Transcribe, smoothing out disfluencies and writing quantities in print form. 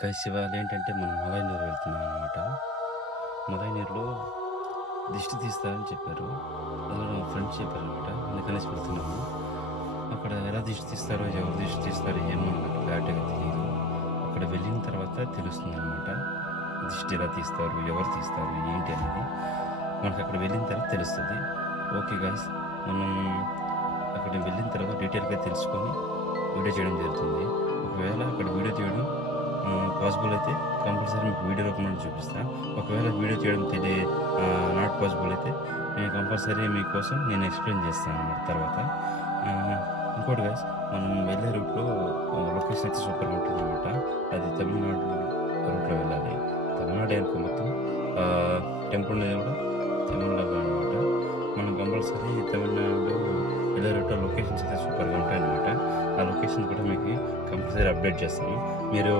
Guys ఇవాళ ఏంటంటే మనం మలైనూరు వెళ్తున్నాం అనమాట. మలైనూరులో దిష్టి తీస్తారని చెప్పారు. అందులో మా ఫ్రెండ్స్ చెప్పారనమాట. అందుకనేసి వెళ్తున్నాము. అక్కడ ఎలా దిష్టి తీస్తారో, ఎవరు దిష్టి తీస్తారో ఏమో నాకు క్లారిటీగా తెలియదు. అక్కడ వెళ్ళిన తర్వాత తెలుస్తుంది అనమాట. దిష్టి ఎలా తీస్తారు, ఎవరు తీస్తారు, ఏంటి అనేది మనకు అక్కడ వెళ్ళిన తర్వాత తెలుస్తుంది. ఓకే గైస్, మనం అక్కడికి వెళ్ళిన తర్వాత డీటెయిల్గా తెలుసుకొని వీడియో చేయడం జరుగుతుంది. ఒకవేళ అక్కడ వీడియో చేయడం పాసిబుల్ అయితే కంపల్సరీ మీకు వీడియో రూపంలో చూపిస్తాను. ఒకవేళ వీడియో చేయడం నాట్ పాసిబుల్ అయితే నేను కంపల్సరీ మీకోసం నేను ఎక్స్ప్లెయిన్ చేస్తాను అన్నమాట తర్వాత. ఇంకోటి గైస్, మనం వెళ్ళే రూట్లో లొకేషన్ అయితే సూపర్గా ఉంటుంది అనమాట. అది తమిళనాడు రూట్లో వెళ్ళాలి. తమిళనాడు అనుకో మొత్తం టెంపుల్ అనేది కూడా తమిళనాడు అనమాట. మనం కంపల్సరీ తమిళనాడు వెళ్ళే రూట్లో లొకేషన్స్ అయితే సూపర్గా ఉంటాయి అనమాట. ఆ లొకేషన్ కూడా మీకు కంపల్సరీ అప్డేట్ చేస్తాను. మీరు